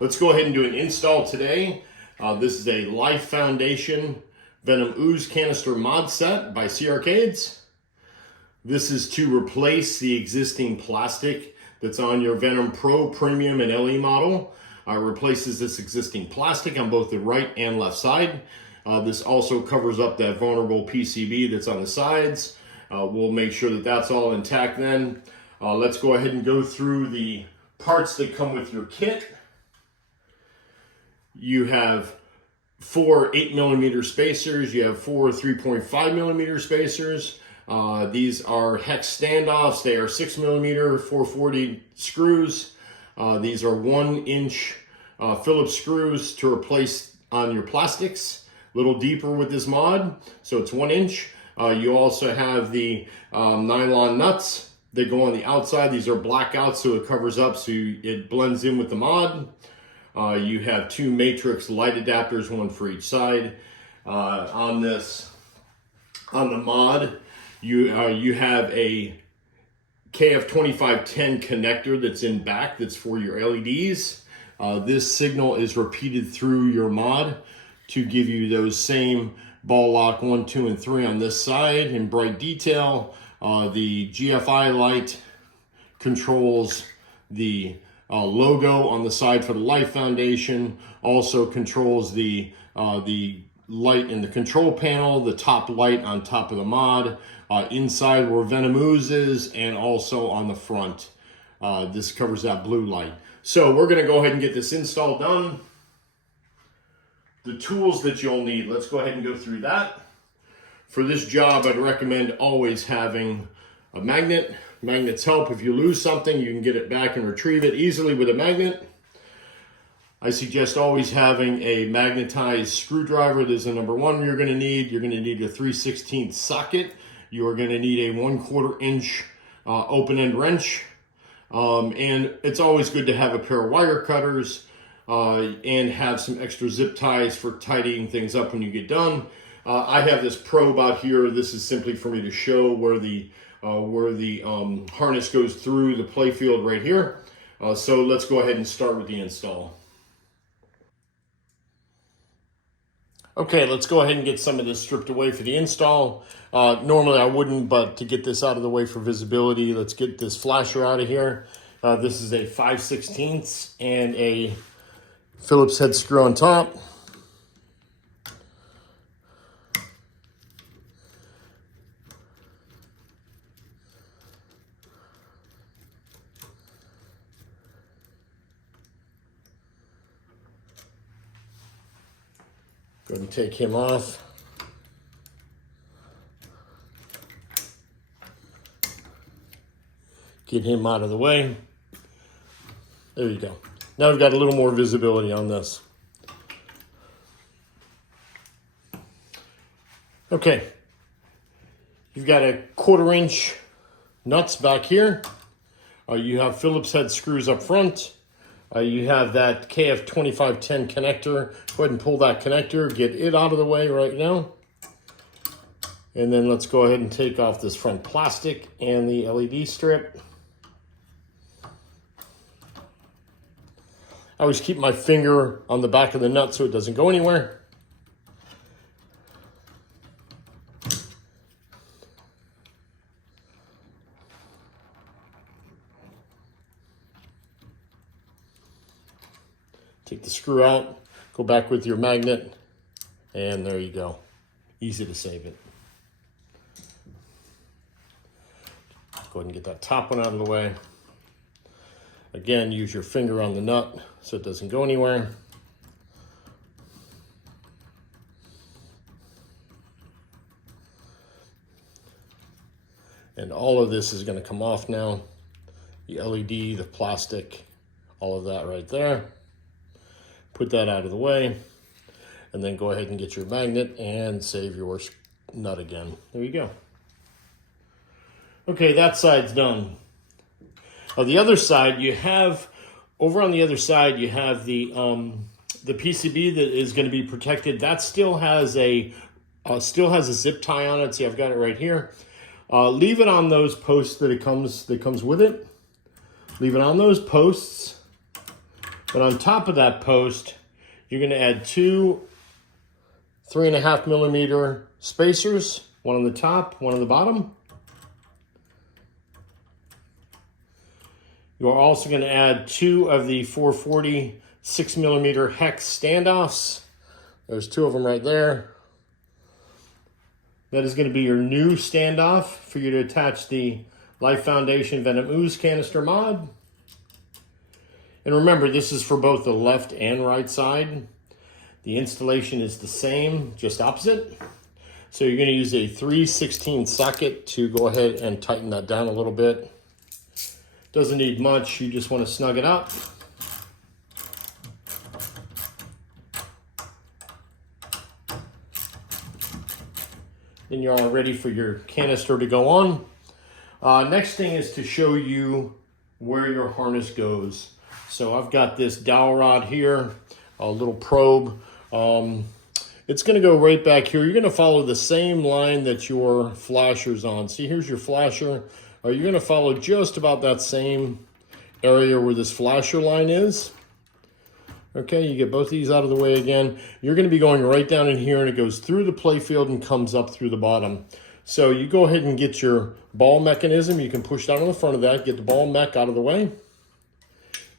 Let's go ahead and do an install today. This is a Life Foundation Venom Ooze Canister mod set by CRCades. This is to replace the existing plastic that's on your Venom Pro Premium and LE model. Replaces this existing plastic on both the right and left side. This also covers up that vulnerable PCB that's on the sides. We'll make sure that that's all intact then. Let's go ahead and go through the parts that come with your kit. You have 4 8mm spacers, you have 4 3.5mm spacers. These are hex standoffs. They are 6mm 440 screws. These are 1-inch Phillips screws to replace on your plastics. A little deeper with this mod, so it's 1 inch. You also have the nylon nuts that go on the outside. These are blackouts, so it covers up so it blends in with the mod. You have 2 matrix light adapters, 1 for each side. On the mod, you have a KF2510 connector that's in back that's for your LEDs. This signal is repeated through your mod to give you those same ball lock 1, 2, and 3 on this side in bright detail. The GFI light controls the logo on the side for the Life Foundation, also controls the light in the control panel, the top light on top of the mod, inside where Venom Ooze is, and also on the front. This covers that blue light. So we're going to go ahead and get this install done. The tools that you'll need, let's go ahead and go through that. For this job, I'd recommend always having a magnet. Magnets help. If you lose something, you can get it back and retrieve it easily with a magnet. I suggest always having a magnetized screwdriver. This is the number one you're going to need. You're going to need a 3/16 socket. You are going to need a 1/4 inch open-end wrench. And it's always good to have a pair of wire cutters and have some extra zip ties for tidying things up when you get done. I have this probe out here. This is simply for me to show where the harness goes through the play field right here. So let's go ahead and start with the install. Okay, let's go ahead and get some of this stripped away for the install. Normally I wouldn't, but to get this out of the way for visibility, let's get this flasher out of here. This is a 5/16 and a Phillips head screw on top. Go ahead and take him off. Get him out of the way. There you go. Now we've got a little more visibility on this. Okay. You've got a 1/4 inch nuts back here. You have Phillips head screws up front. You have that KF2510 connector. Go ahead and pull that connector, get it out of the way right now. And then let's go ahead and take off this front plastic and the LED strip. I always keep my finger on the back of the nut so it doesn't go anywhere. Take the screw out, go back with your magnet, and there you go. Easy to save it. Go ahead and get that top one out of the way. Again, use your finger on the nut so it doesn't go anywhere. And all of this is going to come off now. The LED, the plastic, all of that right there. Put that out of the way, and then go ahead and get your magnet and save your nut again. There you go. Okay, that side's done. On the other side, you have, over on the other side, you have the PCB that is going to be protected. That still has a zip tie on it. See, I've got it right here. Leave it on those posts that comes with it. Leave it on those posts. But on top of that post, you're going to add two 3.5 millimeter spacers, one on the top, one on the bottom. You are also going to add two of the 440 6 millimeter hex standoffs. There's two of them right there. That is going to be your new standoff for you to attach the Life Foundation Venom Ooze canister mod. And remember, this is for both the left and right side. The installation is the same, just opposite. So you're going to use a 3/16 socket to go ahead and tighten that down a little bit. Doesn't need much, you just want to snug it up. Then you're all ready for your canister to go on. Next thing is to show you where your harness goes. So I've got this dowel rod here, a little probe. It's going to go right back here. You're going to follow the same line that your flasher's on. See, here's your flasher. You're going to follow just about that same area where this flasher line is. Okay, you get both of these out of the way again. You're going to be going right down in here, and it goes through the play field and comes up through the bottom. So you go ahead and get your ball mechanism. You can push down on the front of that, get the ball mech out of the way.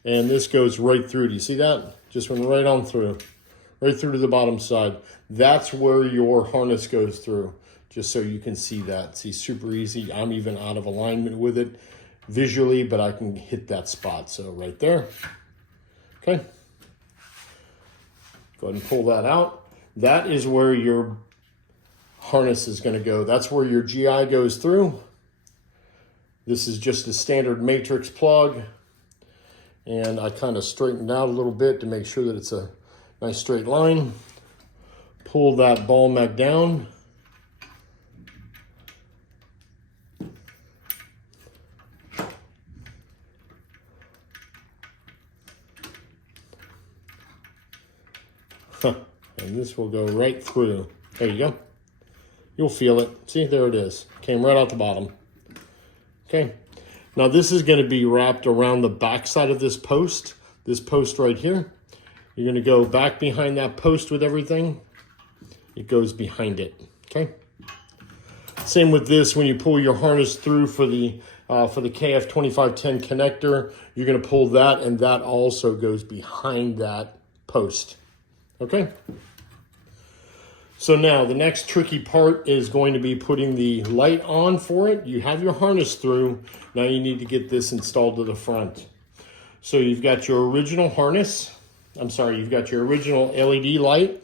And this goes right through. Do you see that? Just went right on through. Right through to the bottom side. That's where your harness goes through. Just so you can see that. See, super easy. I'm even out of alignment with it visually, but I can hit that spot. So right there. Okay. Go ahead and pull that out. That is where your harness is going to go. That's where your GI goes through. This is just a standard matrix plug. And I kind of straightened out a little bit to make sure that it's a nice straight line. Pull that ball mech down. And this will go right through. There you go. You'll feel it. See, there it is. Came right out the bottom. Okay. Now this is going to be wrapped around the back side of this post right here. You're going to go back behind that post with everything. It goes behind it. Okay. Same with this. When you pull your harness through for the KF2510 connector, you're going to pull that, and that also goes behind that post. Okay. So now the next tricky part is going to be putting the light on for it. You have your harness through. Now you need to get this installed to the front. So you've got your original harness. You've got your original LED light.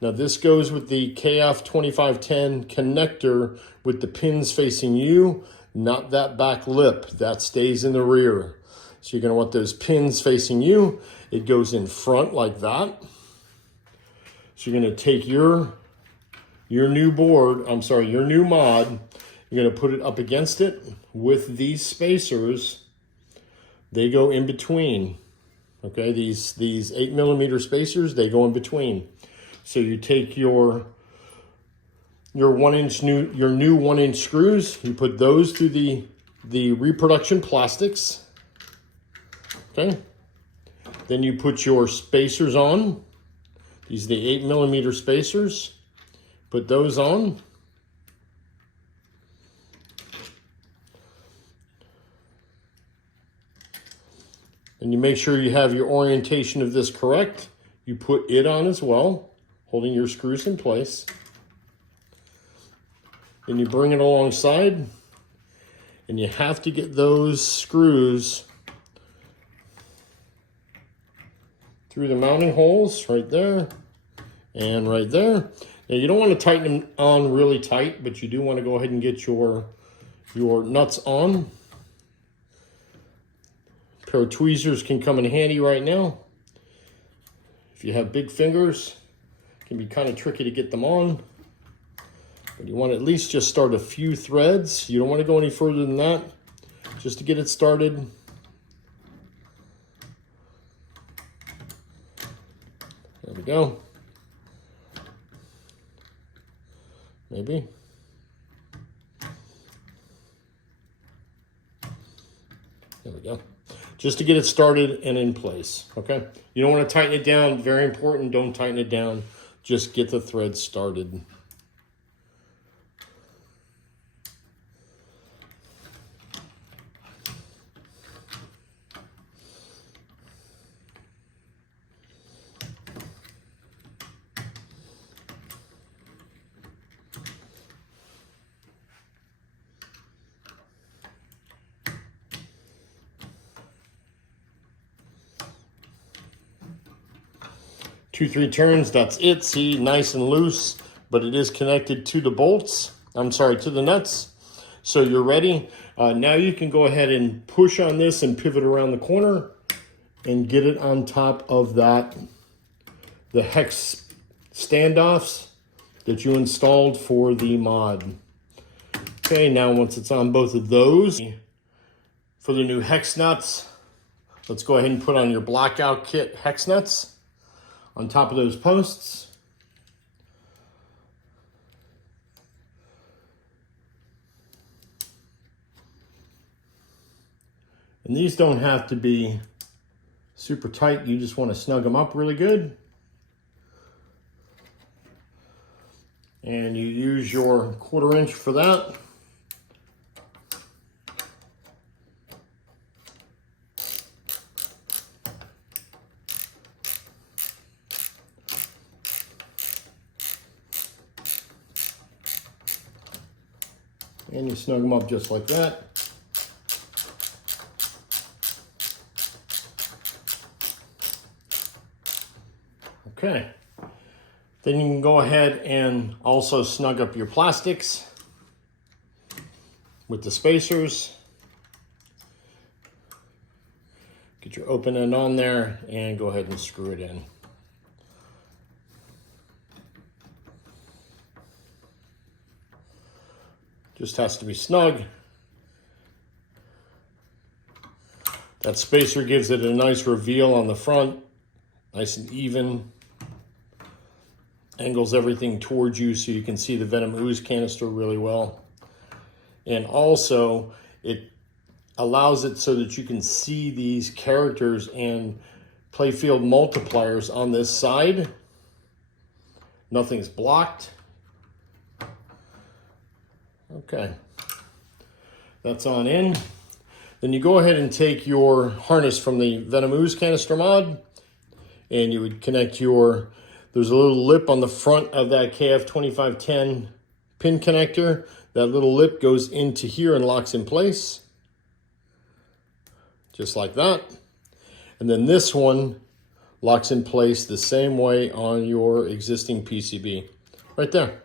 Now this goes with the KF2510 connector with the pins facing you, not that back lip. That stays in the rear. So you're going to want those pins facing you. It goes in front like that. So you're going to take your new mod, you're going to put it up against it with these spacers. They go in between. Okay, these 8 millimeter spacers, they go in between. So you take your new 1-inch screws, you put those through the reproduction plastics. Okay. Then you put your spacers on. These are the 8 millimeter spacers. Put those on. And you make sure you have your orientation of this correct. You put it on as well, holding your screws in place. Then you bring it alongside, and you have to get those screws through the mounting holes right there and right there. Now you don't want to tighten them on really tight, but you do want to go ahead and get your nuts on. A pair of tweezers can come in handy right now. If you have big fingers, it can be kind of tricky to get them on. But you want to at least just start a few threads. You don't want to go any further than that, just to get it started. go. Maybe. There we go. Just to get it started and in place, okay? You don't want to tighten it down. Very important, don't tighten it down. Just get the thread started. Two, 3 turns, that's it. See, nice and loose, but it is connected to the bolts. I'm sorry, to the nuts. So you're ready. Now you can go ahead and push on this and pivot around the corner and get it on top of that, the hex standoffs that you installed for the mod. Okay, now once it's on both of those, for the new hex nuts, let's go ahead and put on your blackout kit hex nuts on top of those posts. And these don't have to be super tight. You just want to snug them up really good. And you use your 1/4 inch for that. And you snug them up just like that. Okay. Then you can go ahead and also snug up your plastics with the spacers. Get your open end on there and go ahead and screw it in. Just has to be snug. That spacer gives it a nice reveal on the front, nice and even. Angles everything towards you so you can see the Venom ooze canister really well. And also, it allows it so that you can see these characters and playfield multipliers on this side. Nothing's blocked. Okay, that's on in. Then you go ahead and take your harness from the Venom ooze canister mod, and you would connect your, there's a little lip on the front of that KF2510 pin connector. That little lip goes into here and locks in place, just like that. And then this one locks in place the same way on your existing PCB, right there.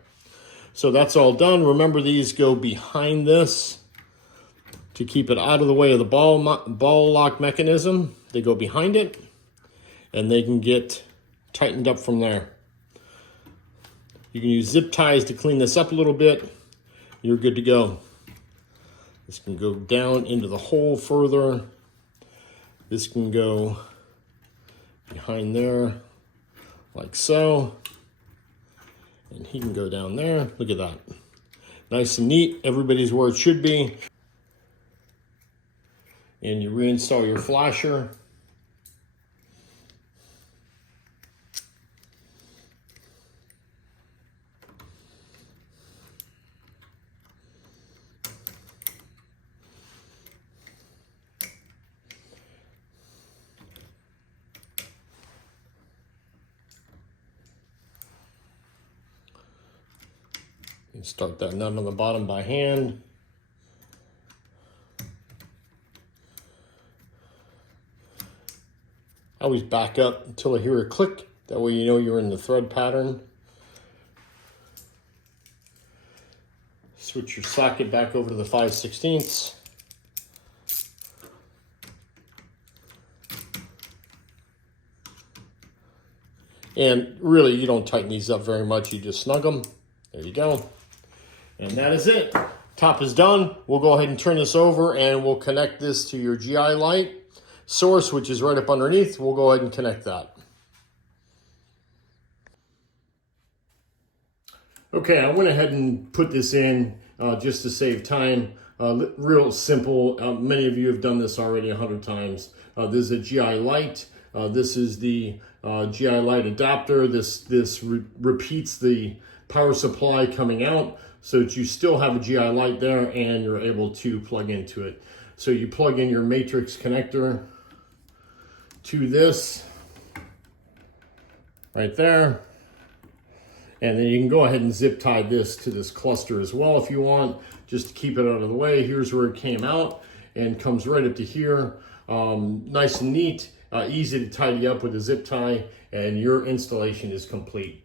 So that's all done. Remember, these go behind this to keep it out of the way of the ball lock mechanism. They go behind it, and they can get tightened up from there. You can use zip ties to clean this up a little bit. You're good to go. This can go down into the hole further. This can go behind there, like so. And he can go down there. Look at that. Nice and neat. Everybody's where it should be. And you reinstall your flasher. And start that nut on the bottom by hand. I always back up until I hear a click. That way you know you're in the thread pattern. Switch your socket back over to the 5/16. And really, you don't tighten these up very much. You just snug them. There you go. And that is it. Top is done. We'll go ahead and turn this over and we'll connect this to your GI light source, which is right up underneath. We'll go ahead and connect that. Okay, I went ahead and put this in just to save time. Real simple. Many of you have done this already 100 times. This is a GI light. This is the GI light adapter. This repeats the power supply coming out so that you still have a GI light there and you're able to plug into it. So you plug in your matrix connector to this right there. And then you can go ahead and zip tie this to this cluster as well if you want, just to keep it out of the way. Here's where it came out and comes right up to here. Nice and neat, easy to tidy up with a zip tie, and your installation is complete.